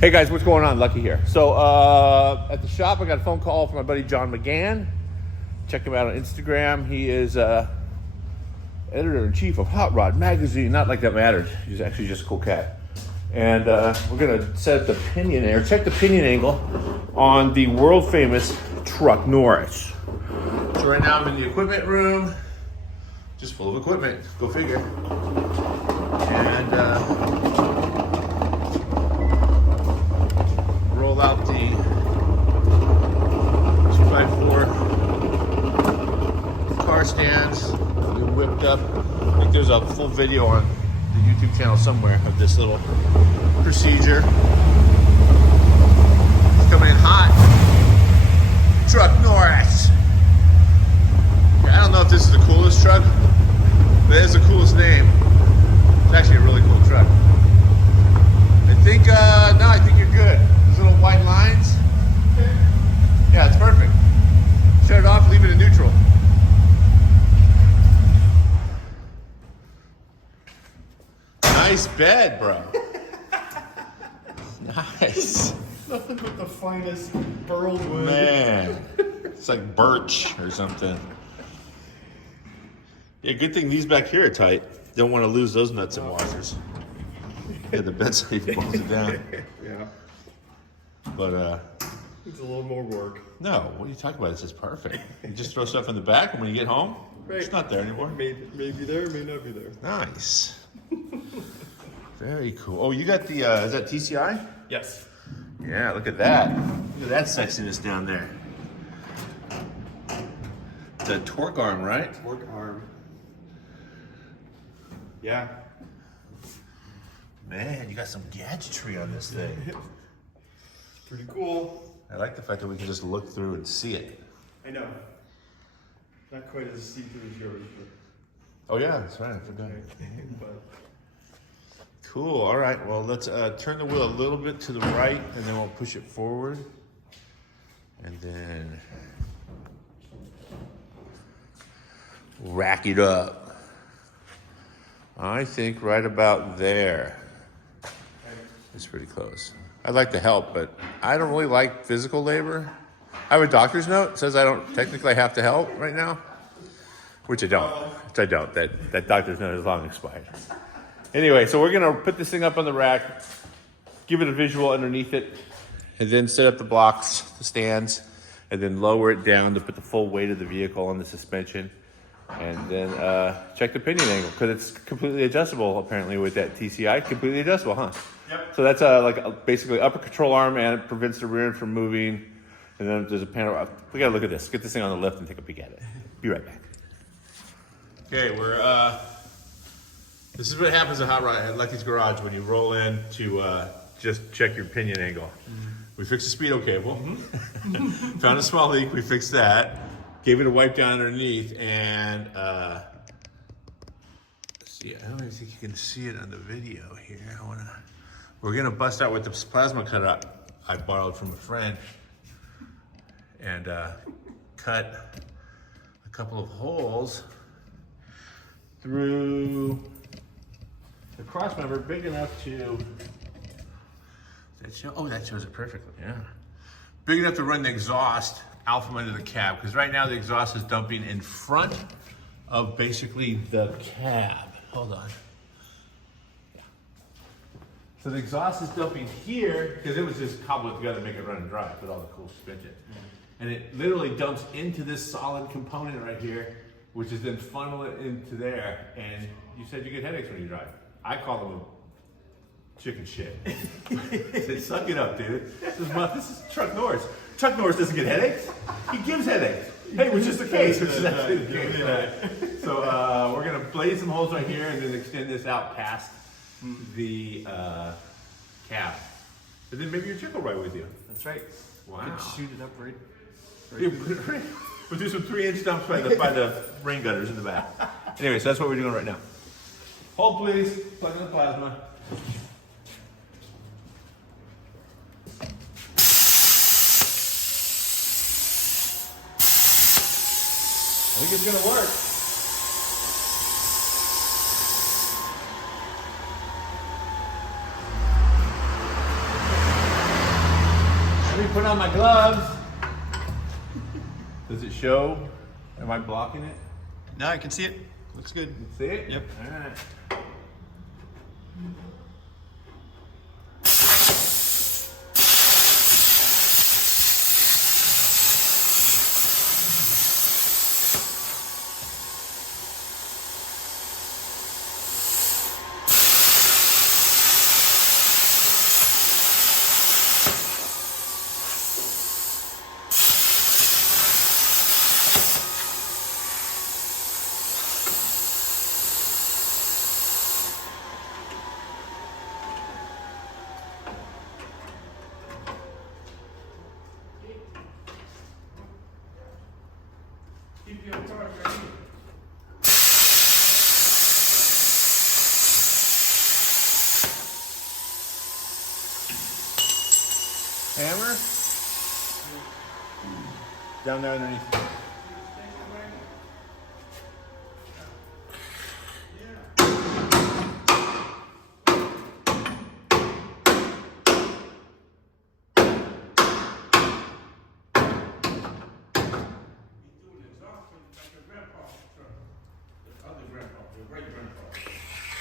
Hey guys, what's going on? Lucky here. So at the shop, I got a phone call from my buddy John Mcgann. Check him out on Instagram. He is editor-in-chief of Hot Rod Magazine. Not like that matters. He's actually just a cool cat. And we're gonna set the pinion or check the pinion angle on the world famous Truck Norris. So right now I'm in the equipment room, just full of equipment. Go figure. And roll out the 2x4 car stands. We whipped up. I think there's a full video on the YouTube channel somewhere of this little procedure. It's coming in hot. Truck Norris. I don't know if this is the coolest truck, but it is the coolest name. It's actually a really cool truck. I think, no, I think you're good. Those little white lines. Yeah, it's perfect. Shut it off, leave it in neutral. Nice bed, bro. Nice. Nothing but the finest burled wood. Man, it's like birch or something. Yeah, good thing these back here are tight. Don't want to lose those nuts and washers. Yeah, the bed safe pulls it down. Yeah. But It's a little more work. no, what are you talking about? This is perfect. You just throw stuff in the back, and when you get home, Right. it's not there anymore. May be there, may not be there. Nice. Very cool. Oh, you got the, is that TCI? Yes. Yeah, look at that. Look at that sexiness down there. It's a torque arm, right? Work arm. Yeah. Man, you got some gadgetry on this thing. It's pretty cool. I like the fact that we can just look through and see it. I know. Not quite as see-through as yours, Oh yeah, that's right, I forgot. but Cool, all right, well, let's turn the wheel a little bit to the right and then we'll push it forward. And then rack it up. I think right about there. It's pretty close. I'd like to help, but I don't really like physical labor. I have a doctor's note that says I don't technically have to help right now, which I don't. That doctor's note is long expired. Anyway, so we're gonna put this thing up on the rack, give it a visual underneath it, and then set up the blocks, the stands, and then lower it down to put the full weight of the vehicle on the suspension. And then check the pinion angle, because it's completely adjustable apparently with that TCI. Completely adjustable, huh? Yep. So that's basically upper control arm, and it prevents the rear end from moving. And then there's a panel. We gotta look at this. Get this thing on the lift and take a peek at it. Be right back. Okay, this is what happens at Hot Rod at Lucky's Garage when you roll in to just check your pinion angle. We fixed the Speedo cable. Found a small leak, we fixed that. Gave it a wipe down underneath, and let's see, I don't even think you can see it on the video here. We're gonna bust out with the plasma cutter I borrowed from a friend and cut a couple of holes through the cross member big enough to, that show? Oh, that shows it perfectly, yeah. Big enough to run the exhaust out from under the cab, because right now the exhaust is dumping in front of basically the cab. Hold on. Yeah. So the exhaust is dumping here, because it was just cobbled together to make it run and drive with all the cool suspension. And it literally dumps into this solid component right here, which is then funnel it into there. And you said you get headaches when you drive. I call them chicken shit. Say, suck it up, dude. This is Truck Norris. Truck Norris doesn't get headaches. He gives headaches. Hey, which is the case. Which is actually the case. So we're gonna blaze some holes right here and then extend this out past the cab. And then maybe your chick will ride with you. that's right. Wow. You could shoot it up right. We'll do some 3-inch dumps by the rain gutters in the back. Anyway, so that's what we're doing right now. Hold please, plug in the plasma. I think it's gonna work. me put on my gloves. Does it show? Am I blocking it? No, I can see it. Looks good. See it? Yep. All right. Keep your torch right here. Hammer? Down there underneath.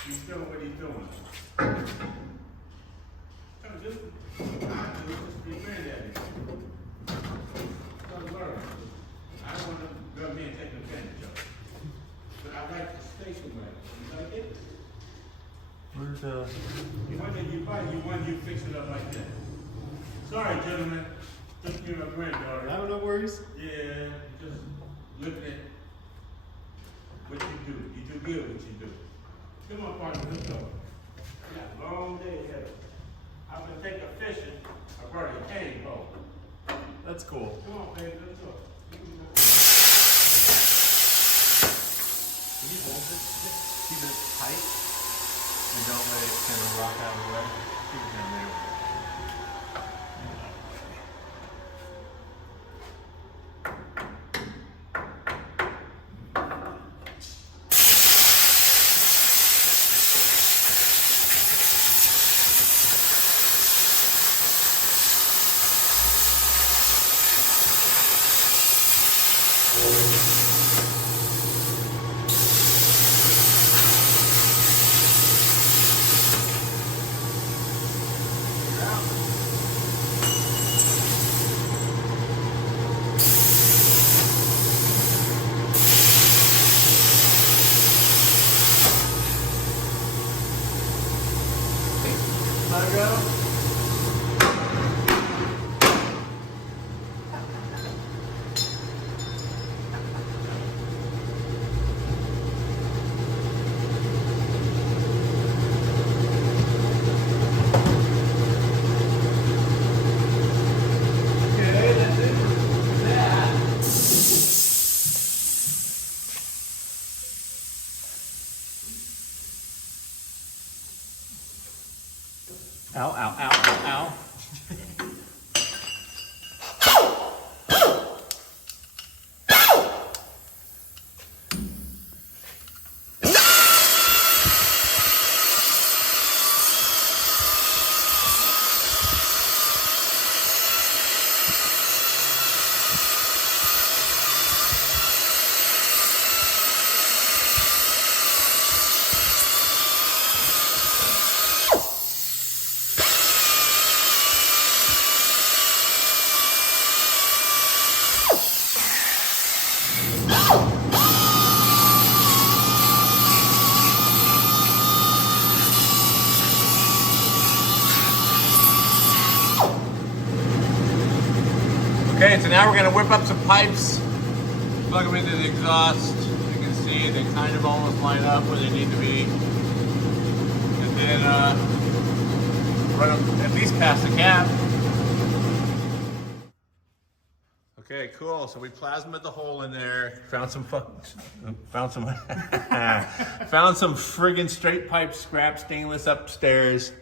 He's doing what he's doing. Come do. Just be granddaddy. Come learn. I don't want to go me and take advantage of it. But I like the station wagon. You like it? Where's The one that you buy, you fix it up like that. Sorry, gentlemen. Took care of granddaughter. No, no worries. Yeah, just looking at what you do. You do good what you do. Come on, partner, let's go. We got a long day ahead of us. I'm gonna take a fishing. I brought a cane boat. That's cool. Come on, baby, let's go. Can you hold it? Keep it tight and don't let it kind of rock out of the way. Keep it down there. Let it go. Ow, ow, ow, ow, ow. Okay, so now we're going to whip up some pipes, plug them into the exhaust. You can see they kind of almost line up where they need to be. And then run them at least past the cab. Okay, cool. So we plasmaed the hole in there. Found some found some friggin' straight pipe scrap stainless upstairs.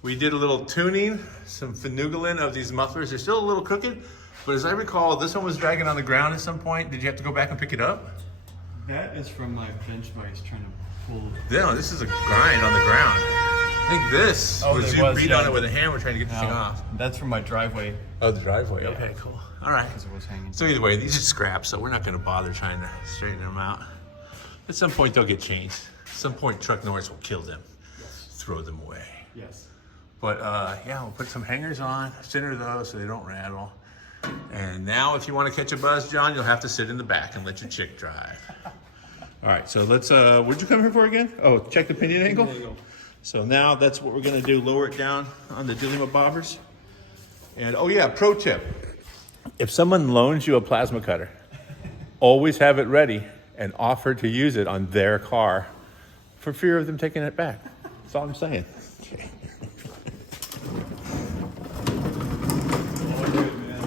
We did a little tuning, some finugling of these mufflers. They're still a little crooked, but as I recall, this one was dragging on the ground at some point. Did you have to go back and pick it up? That is from my bench vise trying to pull. No, this is a grind on the ground. think this was you beat on it with a hammer trying to get the thing off. That's from my driveway. Oh, the driveway. Yeah. Okay, cool. All right. Because it was hanging. So either way, these are scraps, so we're not going to bother trying to straighten them out. At some point, they'll get changed. At some point, Truck Norris will kill them, throw them away. Yes. But yeah, we'll put some hangers on, center those so they don't rattle. And now, if you want to catch a buzz, John, you'll have to sit in the back and let your chick drive. All right, so let's, what'd you come here for again? Oh, check the pinion angle? So now that's what we're gonna do, lower it down on the Dilema bobbers. And oh yeah, pro tip. If someone loans you a plasma cutter, always have it ready and offer to use it on their car for fear of them taking it back. That's all I'm saying.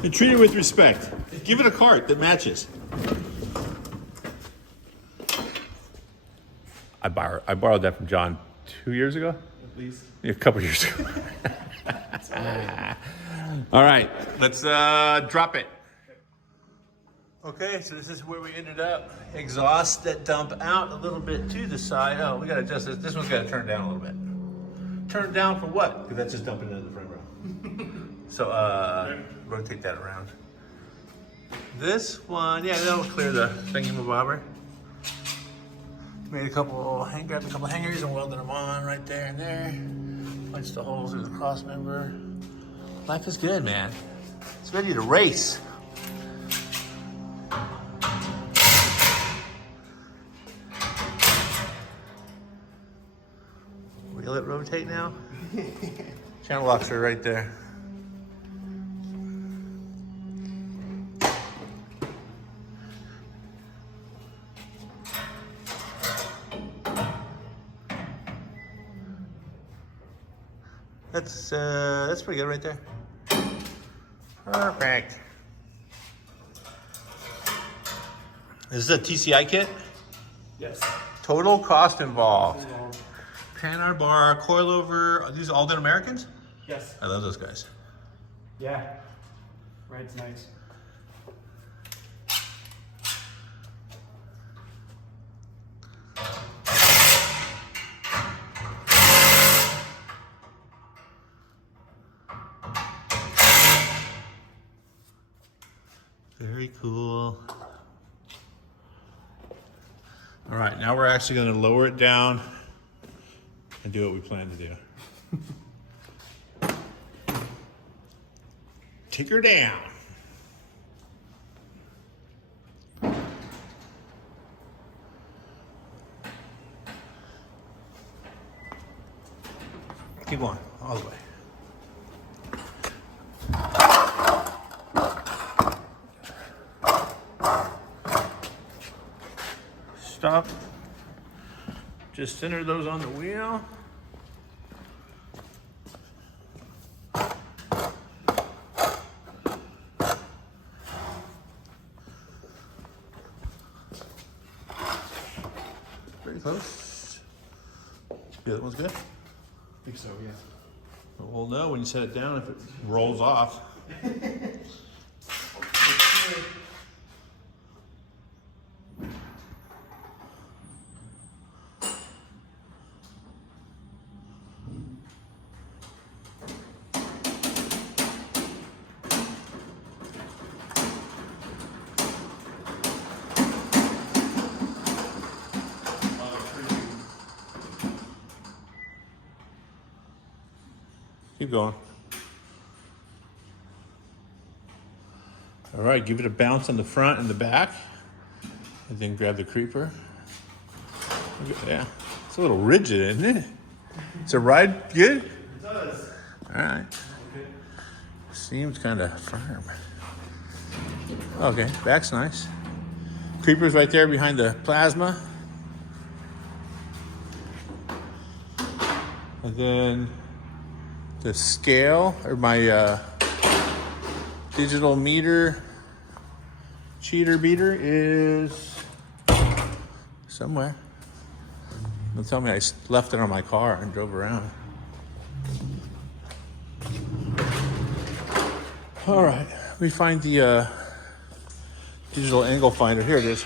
And treat it with respect. Give it a cart that matches. I borrowed that from John 2 years ago? At least. Yeah, a couple years ago. All right, let's drop it. Okay, so this is where we ended up. Exhaust that dump out a little bit to the side. Oh, we gotta adjust this. This one's gotta turn down a little bit. Turn down for what? Because that's just dumping into the front row. So rotate that around. This one, yeah, that'll clear the thingy-mabobber. Made grabbed a couple hangers and welded them on right there and there. Punched the holes through the cross member. Life is good, man. It's ready to race. Will it rotate now? Channel locks are right there. That's pretty good right there. Perfect. Is this a TCI kit? Yes. Total cost involved. Panar bar, coilover. Are these Alden Americans? Yes. I love those guys. Yeah. Ride's nice. Very cool. All right, now we're actually going to lower it down and do what we plan to do. Take her down. Keep going, all the way. Stop. Just center those on the wheel. Pretty close. The other one's good? I think so, yeah. We'll know when you set it down if it rolls off. Keep going. All right, give it a bounce on the front and the back, and then grab the creeper. Yeah, it's a little rigid, isn't it? Does it ride good? It does. All right. Okay. Seems kind of firm. Okay, back's nice. Creeper's right there behind the plasma. And then the scale, or my digital meter cheater beater is somewhere. Don't tell me I left it on my car and drove around. All right, let me find the digital angle finder. Here it is.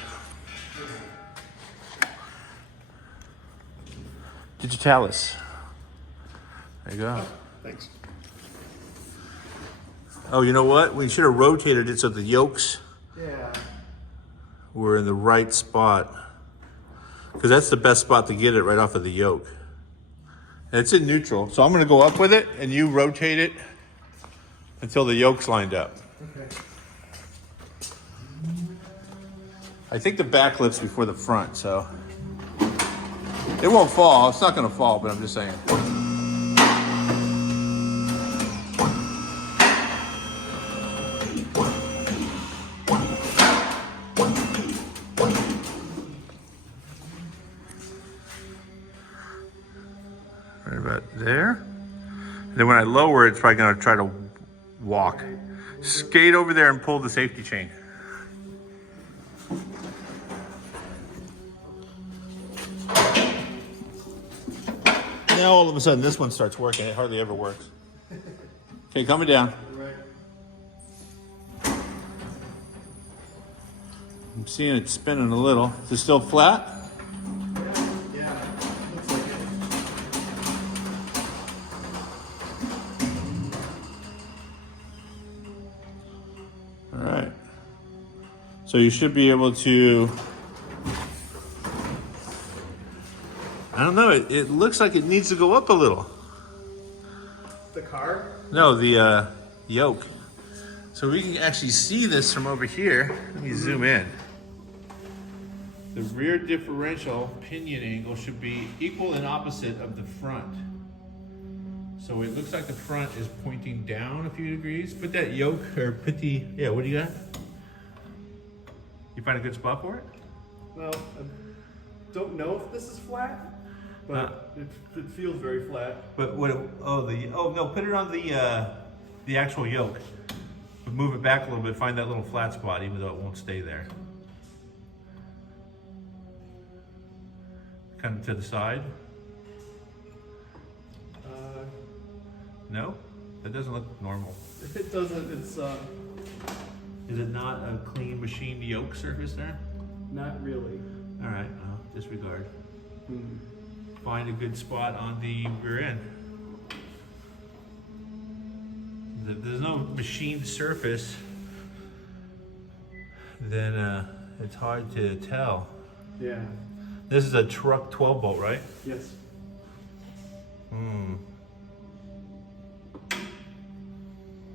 Digitalis. There you go. Thanks. Oh, you know what? We should have rotated it so the yokes Yeah. were in the right spot. Because that's the best spot to get it, right off of the yoke. And it's in neutral. So I'm going to go up with it and you rotate it until the yoke's lined up. Okay. I think the back lifts before the front, so it won't fall. It's not going to fall, but I'm just saying. Right about there. And then when I lower it, it's probably going to try to walk. Skate over there and pull the safety chain. Now all of a sudden this one starts working. It hardly ever works. Okay, coming down. Right. I'm seeing it spinning a little. Is it still flat? Yeah. Looks like it. All right. So you should be able to, I don't know, it looks like it needs to go up a little. The car? No, the yoke. So we can actually see this from over here. Let me zoom in. The rear differential pinion angle should be equal and opposite of the front. So it looks like the front is pointing down a few degrees. Put that yoke, or put the, yeah, what do you got? You find a good spot for it? Well, I don't know if this is flat, but it feels very flat. But what? Oh no! Put it on the actual yoke. But move it back a little bit. Find that little flat spot, even though it won't stay there. Kind of to the side. No, that doesn't look normal. If it doesn't, it's Is it not a clean machined yoke surface there? not really. All right, well, disregard. Hmm. Find a good spot on the rear end. There's no machined surface, then it's hard to tell. Yeah. This is a truck 12 bolt, right? Yes. Hmm.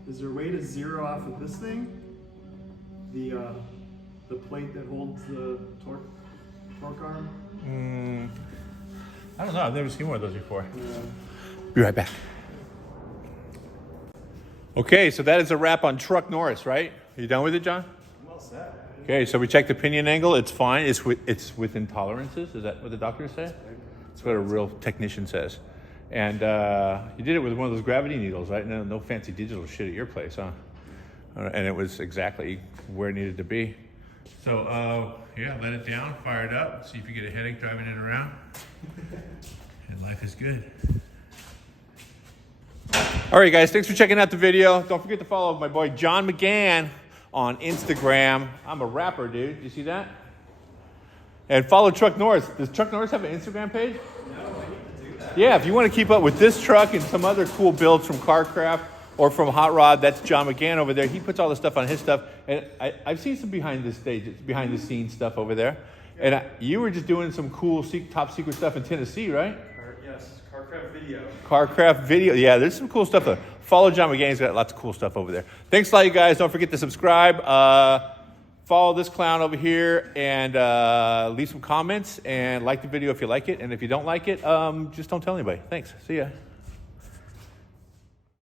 Is there a way to zero off of this thing? The plate that holds the torque arm? I don't know. I've never seen one of those before. Yeah. Be right back. Okay, so that is a wrap on Truck Norris, right? Are you done with it, John? I'm all set. Okay, so we checked the pinion angle. It's fine. It's within tolerances. Is that what the doctor said? That's what a real technician says. And you did it with one of those gravity needles, right? No fancy digital shit at your place, huh? And it was exactly where it needed to be. So yeah, let it down, fire it up, see if you get a headache driving it around. And life is good. All right, guys, thanks for checking out the video. Don't forget to follow my boy John Mcgann on Instagram. I'm a rapper, dude. You see that? And follow Truck Norris. Does Truck Norris have an Instagram page? No, I need to do that. Yeah, if you want to keep up with this truck and some other cool builds from CarCraft or from Hot Rod, that's John Mcgann over there. He puts all the stuff on his stuff. And I've seen some behind the scenes stuff over there. And you were just doing some cool top secret stuff in Tennessee, right? Yes, CarCraft video. CarCraft video. Yeah, there's some cool stuff there. Follow John Mcgann. He's got lots of cool stuff over there. Thanks a lot, you guys. Don't forget to subscribe. Follow this clown over here and leave some comments and like the video if you like it. And if you don't like it, just don't tell anybody. Thanks. See ya.